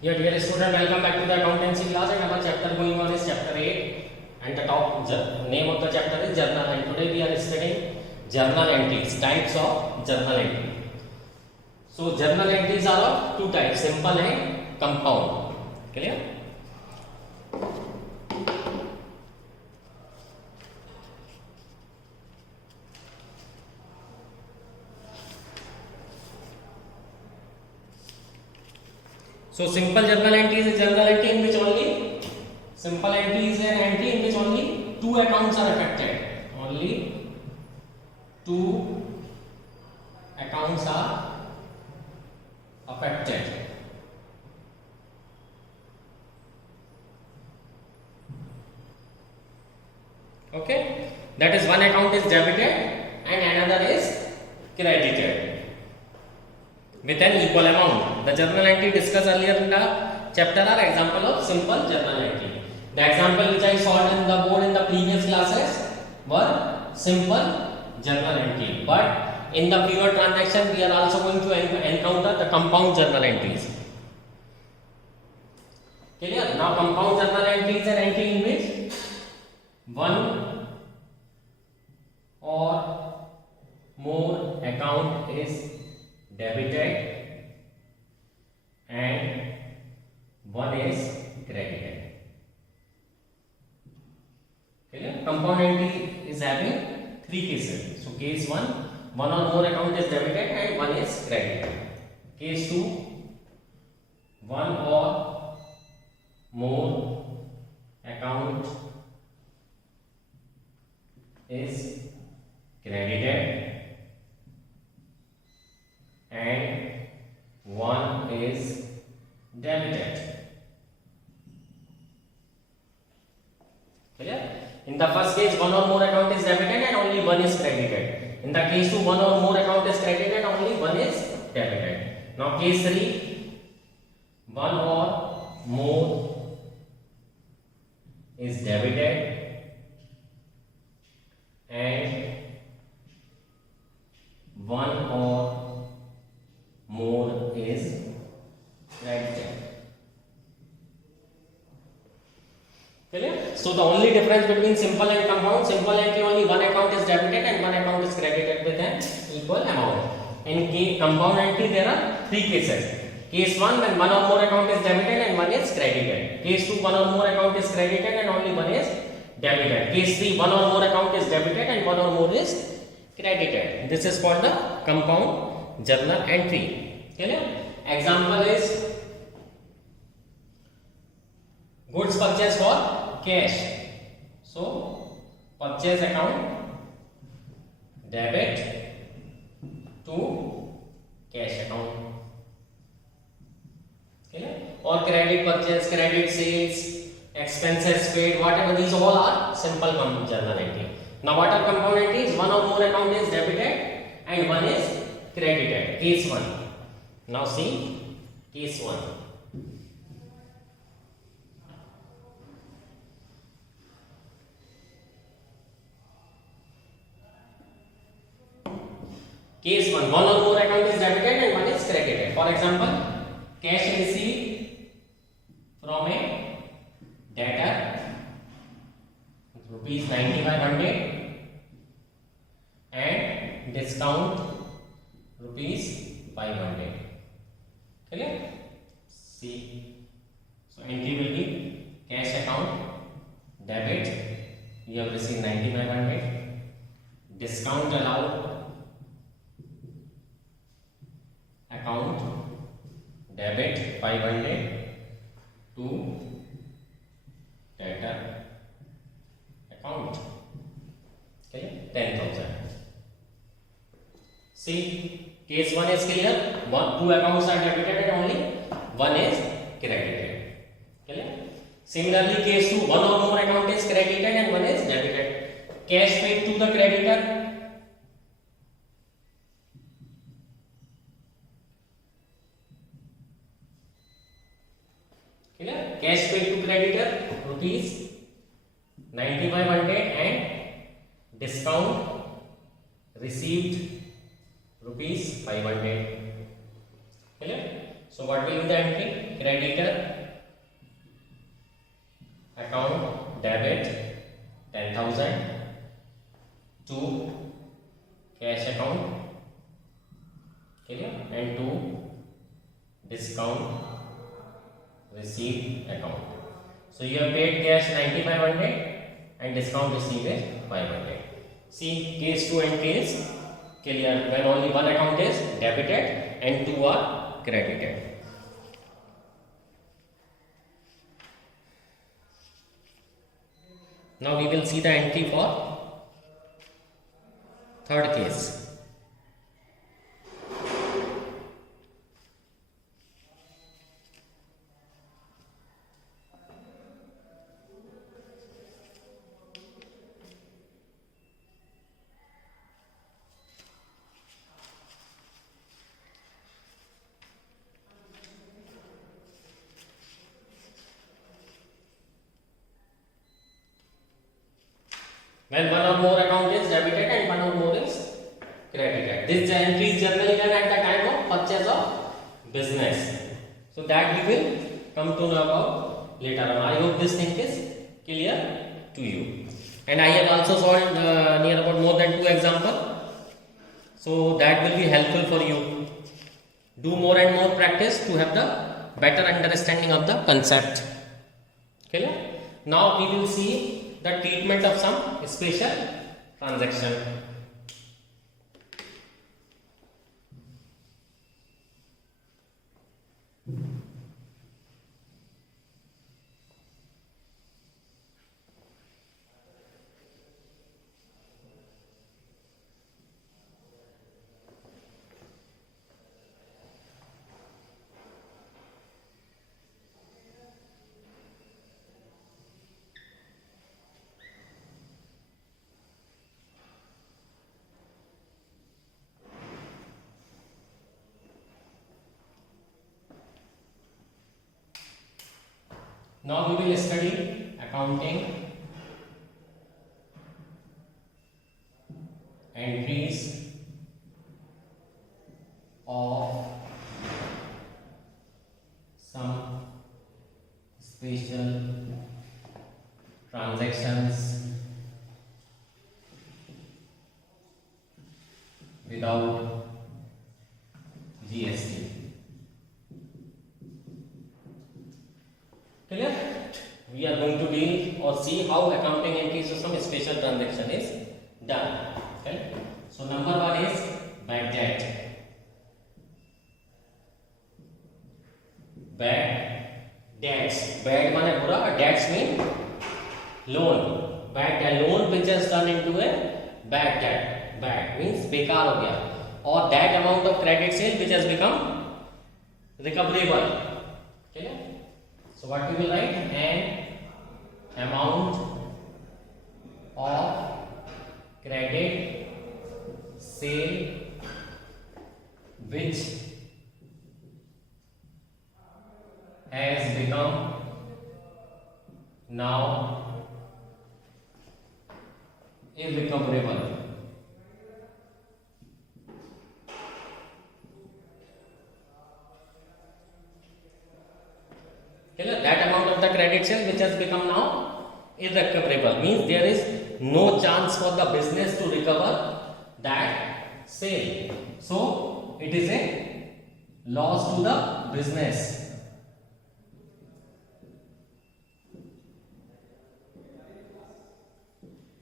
Yeah, dear student, welcome back to the accountancy class and our chapter going on is chapter 8 and the name of the chapter is journal, and today we are studying journal entries, types of journal entry. So journal entries are of two types, simple and compound. Clear? So simple journal entry is a journal entry in which only simple entry is an entry in which only two accounts are affected. Only two accounts are affected. Okay, that is one account is debited and another is credited with an equal amount. The journal entry discussed earlier in the chapter are example of simple journal entry. The example which I solved in the board in the previous classes were simple journal entry. But in the pure transaction, we are also going to encounter the compound journal entries. Clear? Now, compound journal entry is an entry in which one or more account is debited and one is credited. Okay? Compound entry is having three cases. So case 1, one or more account is debited and one is credited. Case 2, one or more account is credited and one is debited. Clear? In the first case, one or more account is debited and only one is credited. In the case 2, one or more account is credited and only one is debited. Now case 3, one or more is debited and one or more is credited. Clear? So the only difference between simple and compound, simple entry only one account is debited and one account is credited with an equal amount. In compound entry there are three cases. Case 1, when one or more account is debited and one is credited. Case 2, one or more account is credited and only one is debited. Case 3, one or more account is debited and one or more is credited. This is called the compound journal entry. Clear? Example is goods purchase for cash. So purchase account debit to cash account. Clear? Or credit purchase, credit sales, expenses paid, whatever, these all are simple journal entry. Now what are compound entries? One or more account is debited and one is credited. Case 1. Now see case 1. Case 1. One or more account is debited and one is credited. For example, cash received from a debtor rupees 9500 and discount rupees 500. Clear? See, so entry will be cash account debit, you have received 9500, discount allowed account debit 500 to debtor account. Okay, 10,000. See, case 1 is clear. Two accounts are debited and only one is credited. Clear? Similarly, case 2, one or more account is credited and one is debited. Cash paid to the creditor. Clear? Cash paid to creditor rupees 9500 and discount received rupees 500. Clear? So what will be the entry? Creditor account debit 10,000 to cash account, clear, and to discount receipt account. So you have paid cash 9,500 and discount receipt is 500. See case 2 and case clear when only one account is debited and two are credited. Now we will see the entry for third case. When one or more account is debited and one or more is credited. This entry is generally done at the time of purchase of business. So that we will come to know about later on. I hope this thing is clear to you. And I have also solved near about more than 2 examples. So that will be helpful for you. Do more and more practice to have the better understanding of the concept. Clear? Now we will see the treatment of some special transaction. Now we will study accounting entries of some special transactions without GST. Clear? We are going to deal or see how accounting entries of some special transaction is done. Okay? So number 1 is bad debt. Bad debts. Bad means बुरा, debts mean loan. Bad debt, loan which has turned into a bad debt. Bad means बेकार हो गया. Or that amount of credit sale which has become recoverable. Okay? So what we will write? An amount of credit sale which has become now irrecoverable. That amount of the credit sale which has become now irrecoverable means there is no chance for the business to recover that sale. So it is a loss to the business.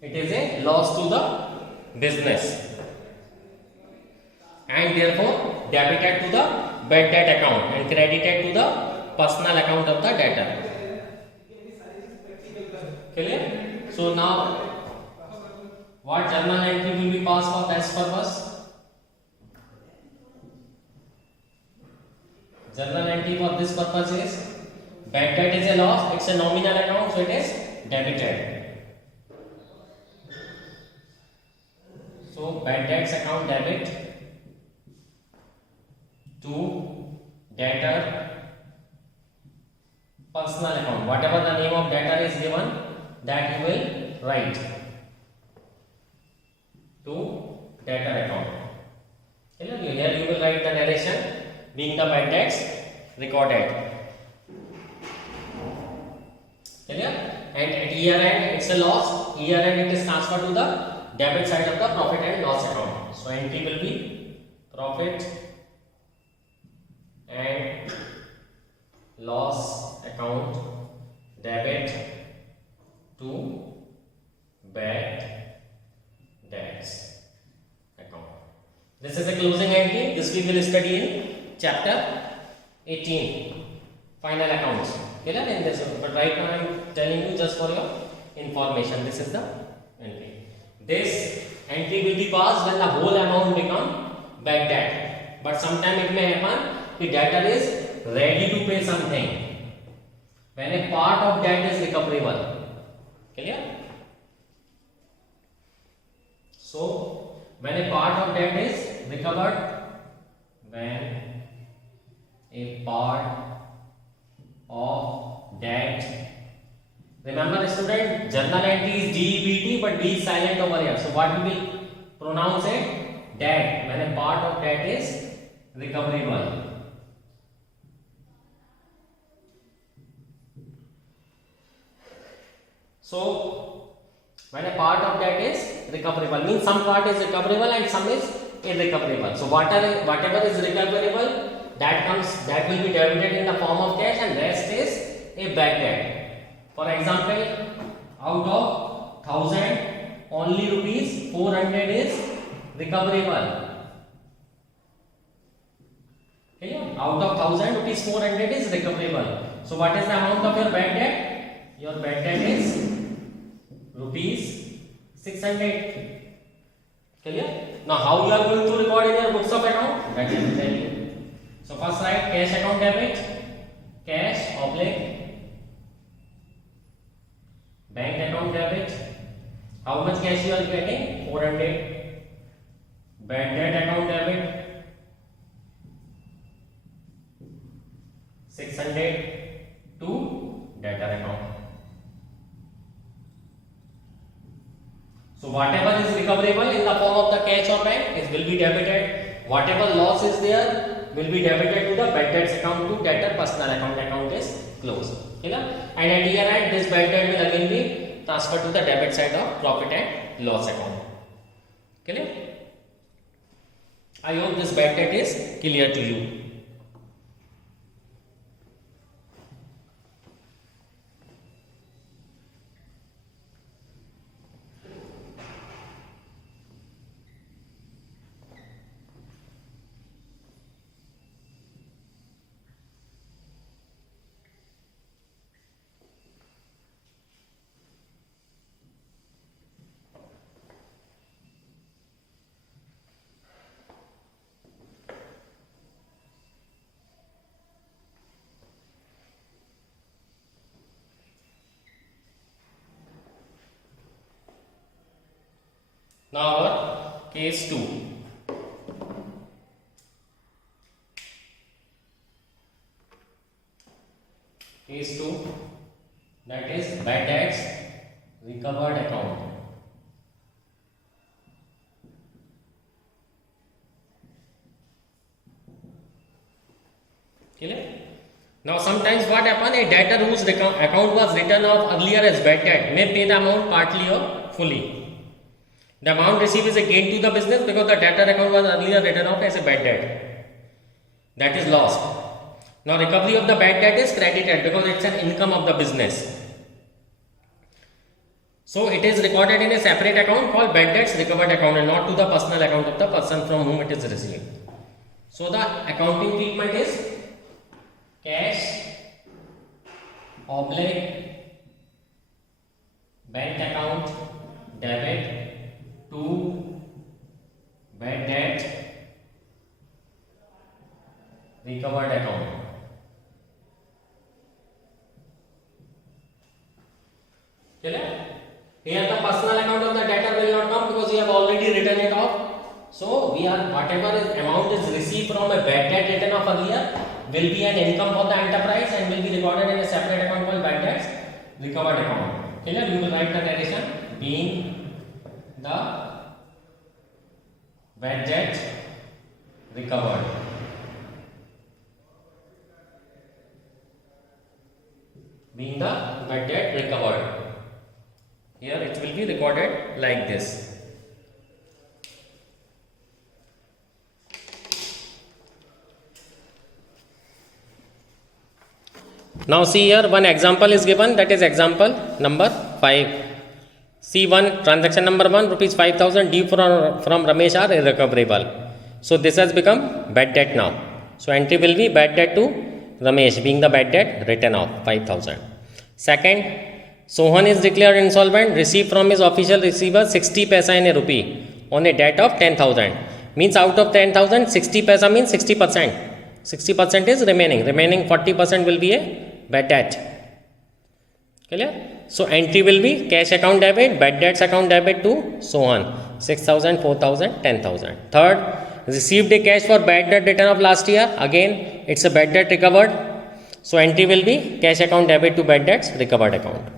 It is a loss to the business. And therefore debited to the bad debt account and credited to the personal account of the debtor. Clear? So now what journal entry will be passed for this purpose? Journal entry for this purpose is bad debt is a loss, it's a nominal account, so it is debited. So bad debts account debit to debtor personal account. Whatever the name of debtor is given, that you will write to debtor account. Here you will write the narration being the bad debts recorded. Clear? And at year end it's a loss. Year end it is transferred to the debit side of the profit and loss account. So entry will be profit and loss account debit to bad debts account. This is a closing entry. This we will study in chapter 18, final accounts. Clear in this, but right now I am telling you just for your information. This is the entry. This entry will be passed when the whole amount become bad debt. But sometime it may happen the debtor is ready to pay something. When a part of debt is recoverable. Clear? So when a part of debt is recovered, when a part of debt, remember student, journal entry is DEBT but D is silent over here. So what we will pronounce it? Debt. When a part of debt is recoverable. So when a part of debt is recoverable means some part is recoverable and some is irrecoverable. So whatever is recoverable, that will be debited in the form of cash and rest is a bad debt. For example, out of 1000 only rupees 400 is recoverable. Okay? Out of 1000 rupees 400 is recoverable. So what is the amount of your bad debt? Your bad debt is rupees 600. Clear? Now how you are going to record in your books of account? That I will tell you. So first write cash account debit, cash oblique bank account debit. How much cash you are getting? 400. Bad debt account debit 600 to debtor account. So whatever is recoverable in the form of the cash or bank, it will be debited. Whatever loss is there will be debited to the bad debts account to debtor personal account is closed. Clear? And at year end this bad debt will again be transferred to the debit side of profit and loss account. Clear? I hope this bad debt is clear to you. Now our case 2. Case 2, that is bad debts recovered account. Clear? Now sometimes what happen, a debtor whose account was written off earlier as bad debt may pay the amount partly or fully. The amount received is a gain to the business because the debtor account was earlier written off as a bad debt. That is lost. Now recovery of the bad debt is credited because it's an income of the business. So it is recorded in a separate account called bad debts recovered account and not to the personal account of the person from whom it is received. So the accounting treatment is cash oblique bank account debit to bad debt recovered account. Clear? Here the personal account of the debtor will not come because we have already written it off. So whatever amount is received from a bad debt written off earlier will be an income for the enterprise and will be recorded in a separate account called bad debts recovered account. Clear? We will write the narration being the bad debt recovered. being the bad debt recovered. Here it will be recorded like this. Now see here, one example is given, that is example number 5. C1, transaction number 1, rupees 5,000 due from Ramesh are irrecoverable. So this has become bad debt now. So entry will be bad debt to Ramesh, being the bad debt written off 5,000. Second, Sohan is declared insolvent, received from his official receiver 60 paisa in a rupee on a debt of 10,000. Means out of 10,000, 60 paisa means 60%. 60% is remaining. Remaining 40% will be a bad debt. Clear? So entry will be cash account debit, bad debts account debit to Sohan, 6,000, 4,000, 10,000. Third, received a cash for bad debt written off last year. Again, it's a bad debt recovered. So entry will be cash account debit to bad debts recovered account.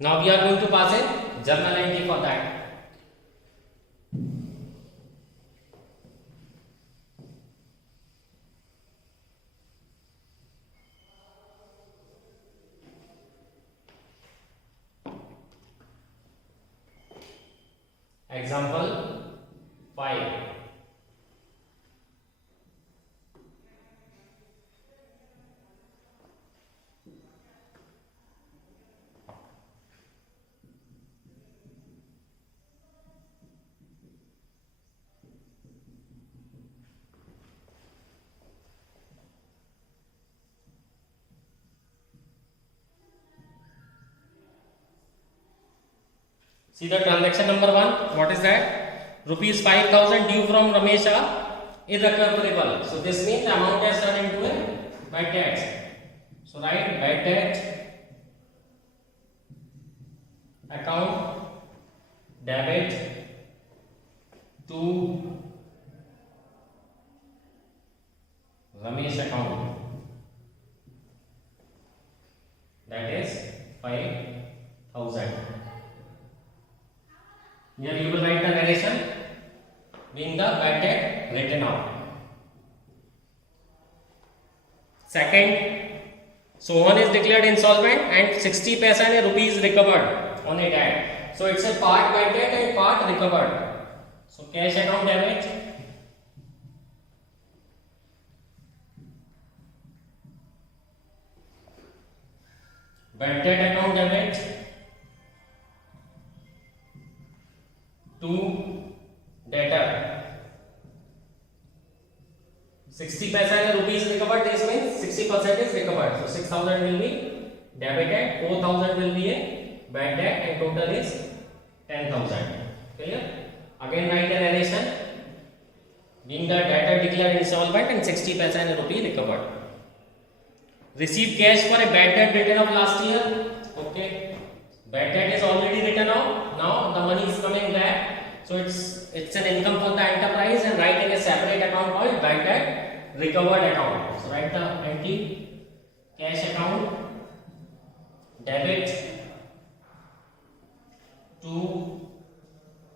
Now we are going to pass a journal entry for that. Example 5. See the transaction number 1, what is that? Rupees 5,000 due from Ramesh are irrecoverable. So this means the amount has turned into a bad debt. So write bad debt account debit to Ramesh account. That is 5,000. Here you will write the narration being the bad debt written out. Second, Sohan is declared insolvent and 60 paisa and a rupee is recovered on a debt. So it's a part bad debt and part recovered. So cash account debit bad debt account debit to debtor. 60 paisa and rupees recovered, this means 60% is recovered. So 6,000 will be debited, 4,000 will be a bad debt and total is 10,000. Clear? Again write the narration being the debtor declared insolvent and 60 paisa and rupee recovered. Received cash for a bad debt written off last year. Okay. Bad debt is already written off. Now the money is coming back. So it's an income for the enterprise and write in a separate account called bad debt recovered account. So write the entry cash account debit to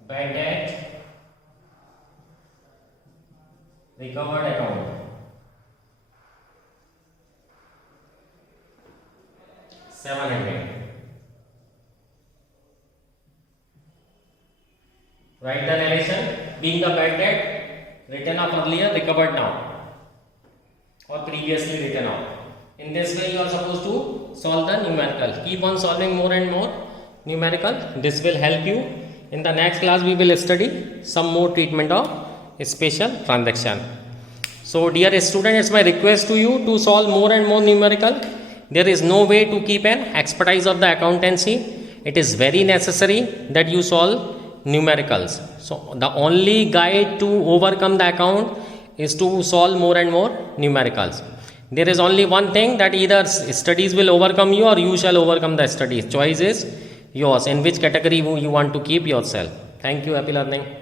bad debt recovered account. 700. Write the narration being the bad debt written off earlier, recovered now, or previously written off. In this way, you are supposed to solve the numerical. Keep on solving more and more numerical. This will help you. In the next class, we will study some more treatment of special transaction. So, dear student, it's my request to you to solve more and more numerical. There is no way to keep an expertise of the accountancy. It is very necessary that you solve numericals. So the only guide to overcome the account is to solve more and more numericals. There is only one thing, that either studies will overcome you or you shall overcome the studies. Choice is yours, in which category you want to keep yourself. Thank you. Happy learning.